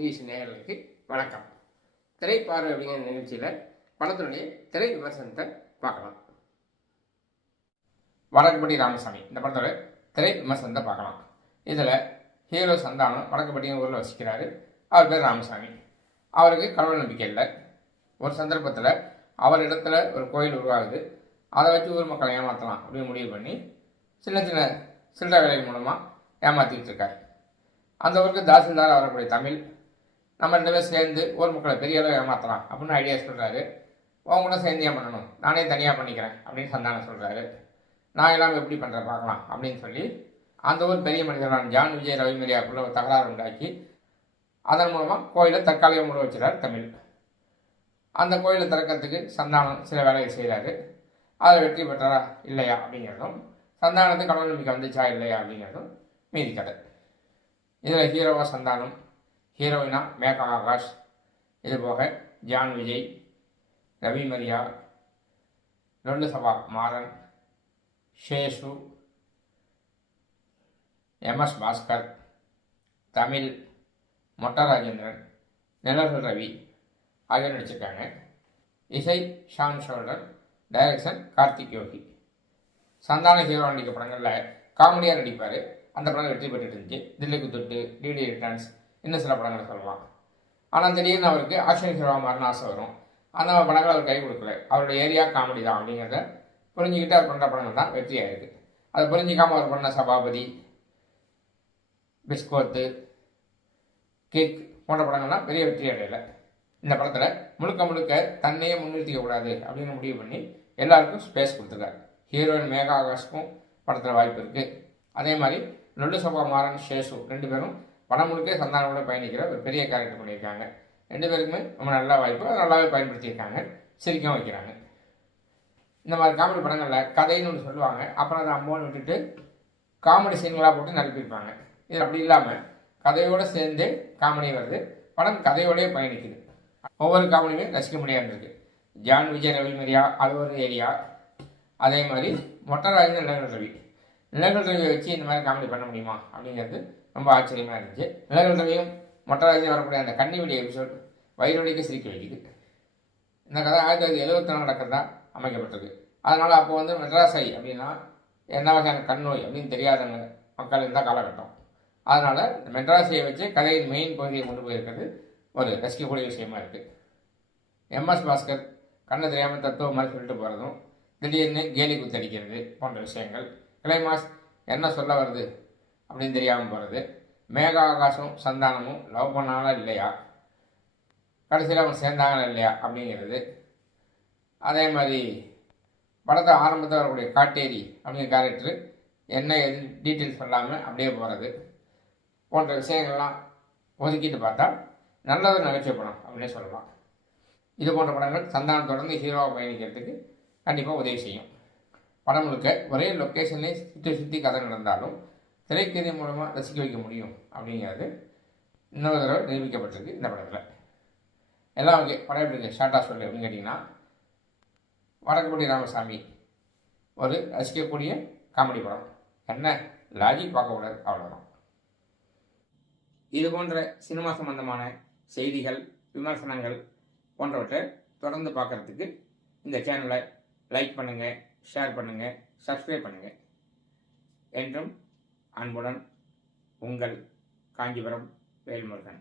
சதீஷ் நேயர்களுக்கு வணக்கம். திரைப்பார்வை அப்படிங்கிற நிகழ்ச்சியில் படத்தினுடைய திரை விமர்சனத்தை பார்க்கலாம். வடக்குப்பட்டி ராமசாமி இந்த படத்தோட திரை விமர்சனத்தை பார்க்கலாம். இதில் ஹீரோ சந்தானம் வடக்குப்பட்டி ஊரில் வசிக்கிறாரு. அவர் பேர் ராமசாமி. அவருக்கு கடவுள் நம்பிக்கை இல்லை. ஒரு சந்தர்ப்பத்தில் அவர் இடத்துல ஒரு கோயில் உருவாகுது. அதை வச்சு ஊர் மக்களை ஏமாற்றலாம் அப்படின்னு முடிவு பண்ணி சின்ன சின்ன சில்லறை வேலை மூலமாக ஏமாற்றிக்கிட்டு இருக்காரு. அந்த ஊருக்கு தாசில்தார் வரக்கூடிய தமிழ் நம்ம ரெண்டு பேரும் சேர்ந்து ஊர் மக்களை பெரிய அளவு ஏமாற்றலாம் அப்படின்னு ஐடியா சொல்கிறாரு அவங்க கூட சேர்ந்து ஏன் பண்ணணும்? நானே தனியாக பண்ணிக்கிறேன் அப்படின்னு சந்தானம் சொல்கிறாரு நான் எல்லாம் எப்படி பண்ணுற பார்க்கலாம் அப்படின்னு சொல்லி அந்த ஊர் பெரிய மனிதரான ஜான் விஜய் ரவிமரியாக்குள்ள ஒரு தகராறு உண்டாக்கி அதன் மூலமாக கோயிலை தற்காலிக முறை வச்சுறாரு தமிழ். அந்த கோயிலை திறக்கிறதுக்கு சந்தானம் சில வேலைகள் செய்கிறாரு அதில் வெற்றி பெற்றாரா இல்லையா அப்படிங்கிறதும் சந்தானத்துக்கு கடவுள் நம்பிக்கை வந்துச்சா இல்லையா அப்படிங்கிறதும் மீதி கதை. இதில் ஹீரோவாக சந்தானம் ஹீரோயினா மேகா ஆகாஷ். இது போக ஜான் விஜய் ரவி மரியா ரெண்டு சபா மாறன் ஷேஷு எம்எஸ் பாஸ்கர் தமிழ் மொட்டா ராஜேந்திரன் நிலர்கள் ரவி ஆகியோர் நடிச்சிருக்காங்க. இசை Shawn shoulder direction Karthik Yogi. சந்தான ஹீரோ நடிக்க படங்களில் காமெடியாக நடிப்பார். அந்த படம் வெற்றி பெற்றுட்டு இருந்துச்சு. தில்லிக்கு தொட்டு டிடி ரிட்டர்ன்ஸ் இன்னும் சில படங்களை சொல்லலாம். ஆனால் திடீர்னு அவருக்கு ஆக்ஷன் ஹீரோவாக மாறின ஆசை வரும். அந்த படங்கள் அவர் கை கொடுக்கல. அவரோட ஏரியா காமெடி தான் அப்படிங்கிறத புரிஞ்சுக்கிட்டு அவர் பண்ணுற படங்கள் தான் வெற்றியாக இருக்குது அதை புரிஞ்சிக்காமல் அவர் பண்ண சபாபதி பிஸ்கோத்து கேக் போன்ற படங்கள்லாம் பெரிய வெற்றி அடையலை. இந்த படத்தில் முழுக்க முழுக்க தன்னையே முன்னிறுத்திக்கக்கூடாது அப்படின்னு முடிவு பண்ணி எல்லாருக்கும் ஸ்பேஸ் கொடுத்துருக்காரு. ஹீரோயின் மேகா ஆகாஷ்க்கும் படத்தில் வாய்ப்பு இருக்குது அதே மாதிரி லொல்லு சபா மாறன் ஷேஷு ரெண்டு பேரும் பணம் முழுக்க சந்தானோட பயணிக்கிற ஒரு பெரிய கேரக்டர் பண்ணியிருக்காங்க. ரெண்டு பேருக்குமே ரொம்ப நல்ல வாய்ப்பு. நல்லாவே பயன்படுத்தியிருக்காங்க. சிரிக்கவும் வைக்கிறாங்க. இந்த மாதிரி காமெடி படங்களில் கதைன்னு ஒன்று சொல்லுவாங்க. அப்புறம் அதை அம்மோன்னு விட்டுட்டு காமெடி சீன்களாக போட்டு நடிப்பிருப்பாங்க இது அப்படி இல்லாமல் கதையோடு சேர்ந்து காமெடி வருது. படம் கதையோடய பயணிக்குது. ஒவ்வொரு காமெடியுமே ரசிக்க முடியாது இருக்கு. ஜான் விஜய் ரவி மரியா அது ஒரு ஏரியா அதே மாதிரி மொட்டராஜன் நிலங்கள் ரவி. நிலங்கள் ரவியை வச்சு இந்த மாதிரி காமெடி பண்ண முடியுமா? அப்படிங்கிறது ரொம்ப ஆச்சரியமாக இருந்துச்சு. நிலங்கள் ரவியும் மொட்டராஜன் வரக்கூடிய அந்த கன்னி எபிசோட் வயிறொலிக்க சிரிக்க வைக்குது. இந்த கதை ஆயிரத்தி தொள்ளாயிரத்தி எழுபத்தி நாலு நடக்கிறதா அமைக்கப்பட்டிருக்கு அதனால் அப்போ வந்து மெட்ராஸை அப்படின்னா என்ன வகையான கண் நோய் அப்படின்னு தெரியாதவங்க மக்கள் இருந்தால் காலகட்டம். அதனால் இந்த மெட்ராஸையை வச்சு கதையின் மெயின் பகுதியை கொண்டு போயிருக்கிறது ஒரு ரசிக்கக்கூடிய விஷயமா இருக்குது எம்எஸ் பாஸ்கர் கண்ணு தெரியாமல் தத்துவம் மாதிரி சொல்லிட்டு போகிறதும் திடீர்னு கேலி குத்தடிக்கிறது போன்ற விஷயங்கள். கிளைமாஸ் என்ன சொல்ல வருது? அப்படின்னு தெரியாமல் போகிறது மேக ஆகாசம் சந்தானமும் லவ் பண்ணாங்களா இல்லையா? கடைசியில் அவங்க சேர்ந்தாங்களா இல்லையா? அப்படிங்கிறது. அதே மாதிரி படத்தை ஆரம்பத்தில் வரக்கூடிய காட்டேரி அப்படிங்கிற கேரக்டர் என்ன எது டீட்டெயில்ஸ் சொல்லாமல் அப்படியே போகிறது போன்ற விஷயங்கள்லாம் ஒதுக்கிட்டு பார்த்தா நல்லது நகைச்சுவை படம் அப்படின்னே சொல்லலாம். இது போன்ற படங்கள் சந்தானம் தொடர்ந்து ஹீரோவை பயணிக்கிறதுக்கு கண்டிப்பாக உதவி செய்யும். படம் முழுக்க ஒரே லொக்கேஷன்லேயே சுற்றி சுற்றி கதை நடந்தாலும் திரைக்கதை மூலமாக ரசிக்க வைக்க முடியும் அப்படிங்கிறது இன்னொரு தடவை நிரூபிக்கப்பட்டிருக்கு இந்த படத்தில். எல்லாம் ஓகே. படம் எப்படி இருக்குது ஷார்ட்டாக சொல்லு அப்படின்னு கேட்டிங்கன்னா வடக்குப்படி ராமசாமி ஒரு ரசிக்கக்கூடிய காமெடி படம். என்ன? லாஜிக் பார்க்கக்கூடாது அவ்வளோதான் இது போன்ற சினிமா சம்பந்தமான செய்திகள் விமர்சனங்கள் போன்றவற்றை தொடர்ந்து பார்க்குறதுக்கு இந்த சேனலை லைக் பண்ணுங்கள் ஷேர் பண்ணுங்கள் சப்ஸ்கிரைப் பண்ணுங்கள் என்றும் அன்புடன் உங்கள் காஞ்சிபுரம் வேல்முருகன்.